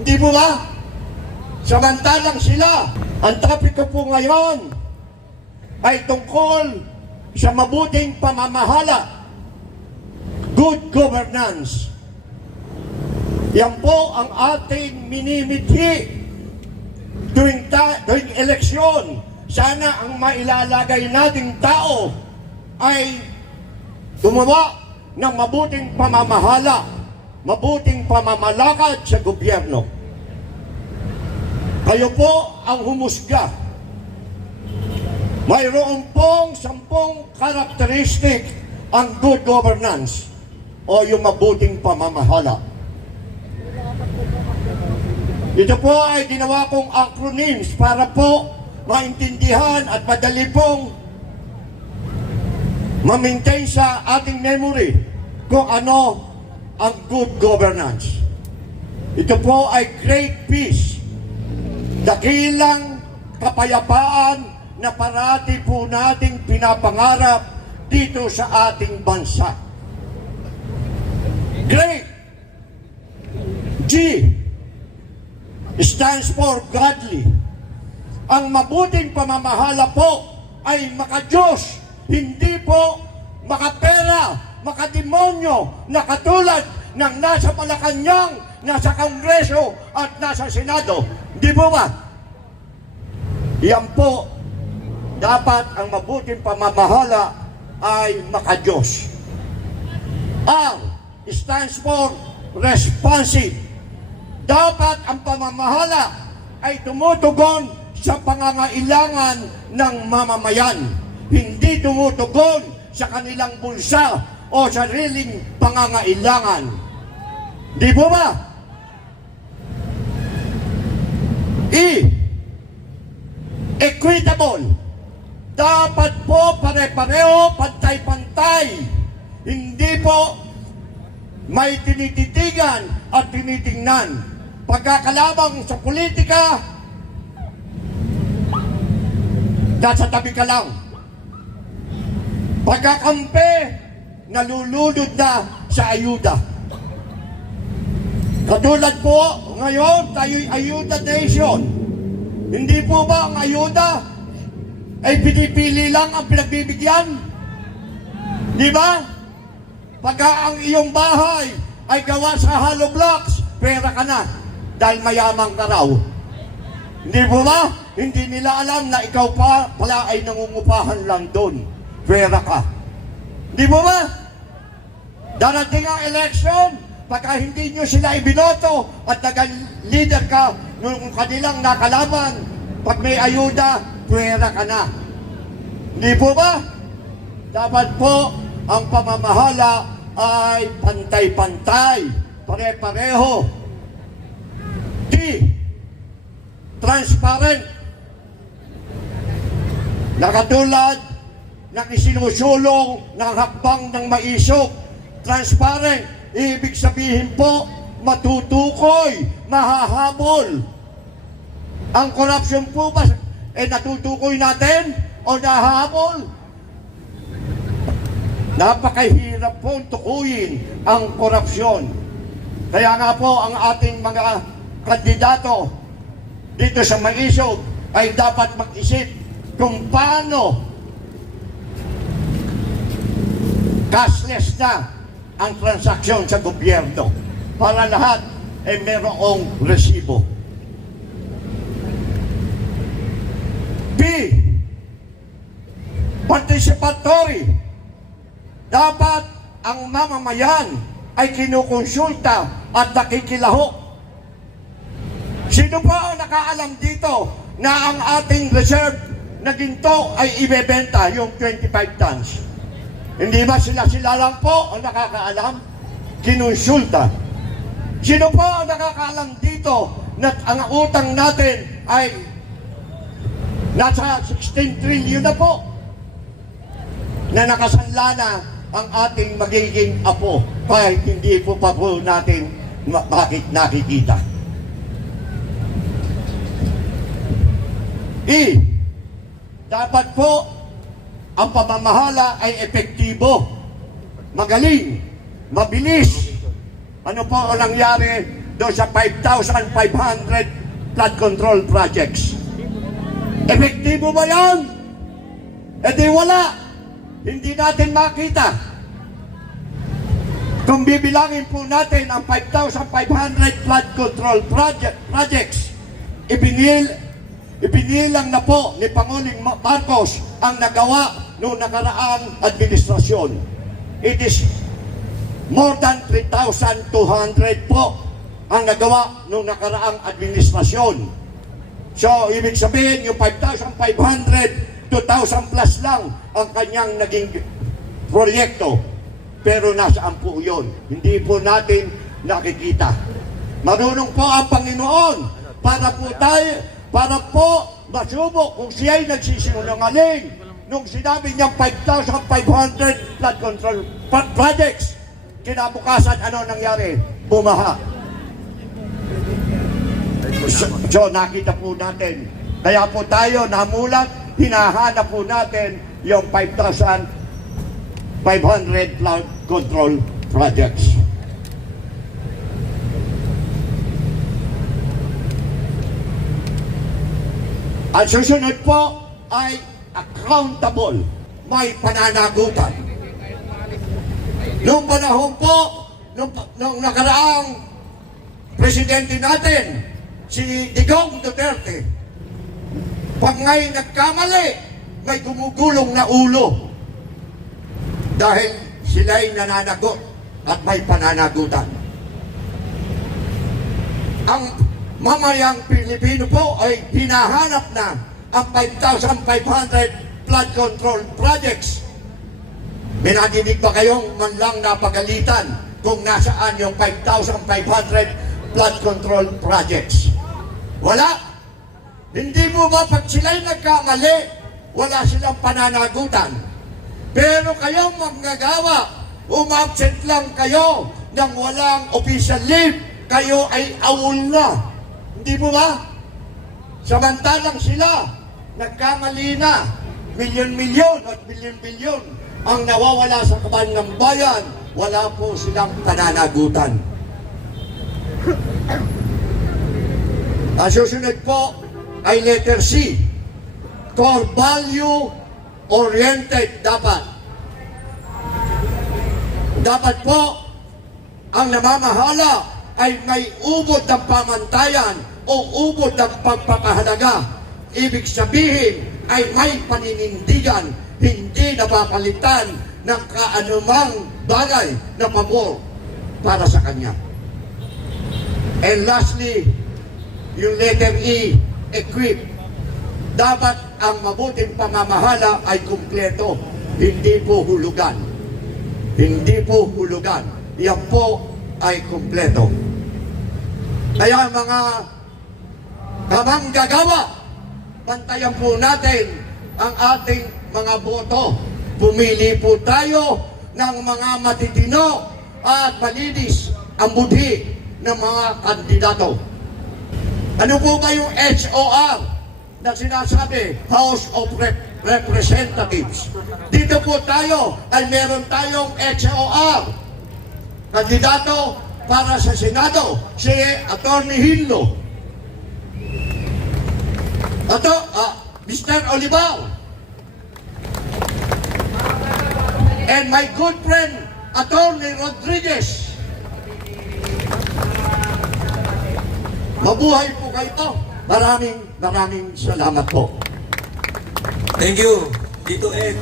Hindi po ba? Samantalang sila, ang topic ko po ngayon ay tungkol sa mabuting pamamahala, good governance. Yan po ang ating minimithi tuwing, ta- tuwing eleksyon. Sana ang mailalagay nating tao ay gumawa ng mabuting pamamahala, mabuting pamamalakad sa gobyerno. Kayo po ang humusga. Mayroon pong sampung karakteristik ang good governance o yung mabuting pamamahala. Ito po ay ginawa kong acronyms para po maintindihan at madali pong ma-maintain sa ating memory kung ano ang good governance. Ito po ay great peace, dakilang kapayapaan na parati po nating pinapangarap dito sa ating bansa. Great G stands for godly. Ang mabuting pamamahala po ay makajos, hindi po makapera, makademonyo na katulad ng nasa Malacanang, nasa Kongreso at nasa Senado. Di po ba? Yan po, dapat ang mabuting pamamahala ay makajos. R stands for responsive. Dapat ang pamamahala ay tumutugon sa pangangailangan ng mamamayan. Hindi tumutugon sa kanilang bulsa o sariling pangangailangan. Di po ba? E. Equitable. Dapat po pare-pareho, pantay-pantay. Hindi po may tinititigan at tinitingnan. Pagkakalabang sa politika, nasa tabi ka lang. Pagkakampi, nalulunod na sa ayuda. Katulad po, ngayon, tayo'y ayuda nation. Hindi po ba ang ayuda ay pinipili lang ang pinagbibigyan? Di ba? Pagka ang iyong bahay ay gawa sa hollow blocks, pera ka na dahil mayamang ka raw. Hindi po ba? Hindi nila alam na ikaw pa pala ay nangungupahan lang doon. Pera ka. Hindi mo ba? Darating ang election, pagka hindi nyo sila ibinoto at nag-leader ka nung kanilang nakalaban, pag may ayuda, pwera ka na. Hindi po ba? Dapat po ang pamamahala ay pantay-pantay, pare-pareho. D. Transparent. Nakatulad ng isinusulong ng hakbang ng maisog. Transparent. Ibig sabihin po, matutukoy, mahahabol. Ang corruption po ba, eh natutukoy natin o nahahabol? Napakahirap po tukuyin ang korupsyon. Kaya nga po ang ating mga kandidato dito sa Maisog ay dapat mag-isip kung paano cashless na ang transaksyon sa gobyerno para lahat ay merong resibo. B. Participatory. Dapat ang mamamayan ay kinukonsulta at nakikilahok. Sino pa ang nakaalam dito na ang ating reserve na ginto ay ibebenta yung 25 tons? Hindi ba sila-sila lang po ang nakakaalam? Kinonsulta. Sino po ang nakakaalam dito na ang utang natin ay nasa 16 trillion na po na nakasanla na ang ating magiging apo kahit hindi po pa po natin bakit nakikita. E. Dapat po ang pamamahala ay epektibo, magaling, mabilis. Ano po ang nangyari doon sa 5,500 flood control projects. Epektibo ba yan? E di wala. Hindi natin makita. Kung bibilangin po natin ang 5,500 flood control project, projects, ibinil, ibinilang na po ni Pangulong Ma- Marcos ang nagawa noong nakaraang administrasyon. It is more than 3,200 po ang nagawa noong nakaraang administrasyon. So, ibig sabihin, yung 5,500, 2,000 plus lang ang kanyang naging proyekto. Pero nasaan po yun? Hindi po natin nakikita. Marunong po ang Panginoon para po tayo, para po masubok kung siya'y nagsisinungaling nung sinabi niyang 5,500 flood control pro- projects. Kinabukasan, ano nangyari? Bumaha. So nakita po natin. Kaya po tayo namulat, hinahanap po natin yung 5,500 flood control projects. Ang susunod po ay accountable. May pananagutan. Noong panahon po, nung, nung nakaraang presidente natin, si Digong Duterte, pag ngay nagkamali, may gumugulong na ulo. Dahil sila'y nananagot at may pananagutan. Ang mamayang Pilipino po ay hinahanap na ang 5,500 flood control projects. May nadinig ba kayong man lang napagalitan kung nasaan yung 5,500 flood control projects? Wala. Hindi mo ba pag sila'y nagkamali, wala silang pananagutan? Pero kayong manggagawa, umabsent lang kayo nang walang official leave, kayo ay awol na. Hindi mo ba? Samantalang sila, nagkamali na, milyon-milyon at bilyon-bilyon ang nawawala sa kaban ng bayan, wala po silang pananagutan. Ang po ay letter C. Core value oriented dapat. Dapat po ang namamahala ay may ubod ng pamantayan o ubod ng pagpapahalaga. Ibig sabihin ay may paninindigan, hindi napapalitan ng kaanumang bagay na pabor para sa kanya. And lastly, yung letter E, equip. Dapat ang mabuting pamamahala ay kumpleto, hindi po hulugan. Hindi po hulugan. Yan po ay kumpleto. Kaya mga kamanggagawa, pantayan po natin ang ating mga boto. Pumili po tayo ng mga matitino at malinis ang budhi ng mga kandidato. Ano po ba yung HOR na sinasabi? House of Rep- Representatives. Dito po tayo ay meron tayong HOR. Kandidato para sa Senado, si Attorney Hinlo. Ato, ah, Mr. Olivar. And my good friend, Attorney Rodriguez. Mabuhay po kayo. Maraming maraming salamat po. Thank you, Dito Ed.